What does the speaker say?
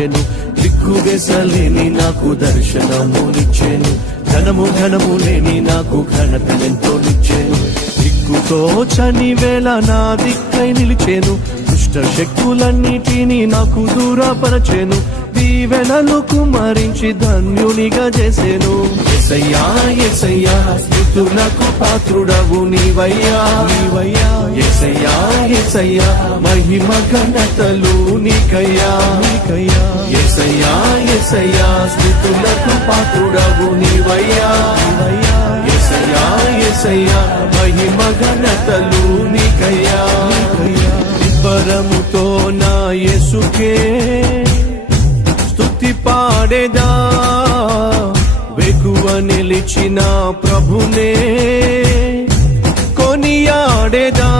నిండెను, దిక్కువెసలేని నాకు దర్శనమునిచ్చెను, ఘనము లేని నాకు ఘనతనెంతో నిచ్చెను, దిక్కుతో చని వేళ నా దిక్కై నిలిచెను, దుష్ట శక్తులన్నిటినీ నాకు దూరపరచెను, దీవెనలు కుమ్మరించి ధన్యునిగా చేసెను. యేసయ్యా యేసయ్యా స్తుతులకు పాత్రుడవు నీవయ్యా, యేసయ్యా యేసయ్యా మహిమ ఘనతలు నీకయ్యా, యేసయ్యా యేసయ్యా స్తుతులకు పాత్రుడవు నీవయ్యా, యేసయ్యా యేసయ్యా మహిమ ఘనతలు నీకయ్యా. నిబ్బరముతో నా యేసుకే స్తుతి పాడేదా, వెగువ నిలిచిన ప్రభునే కొనియాడేదా.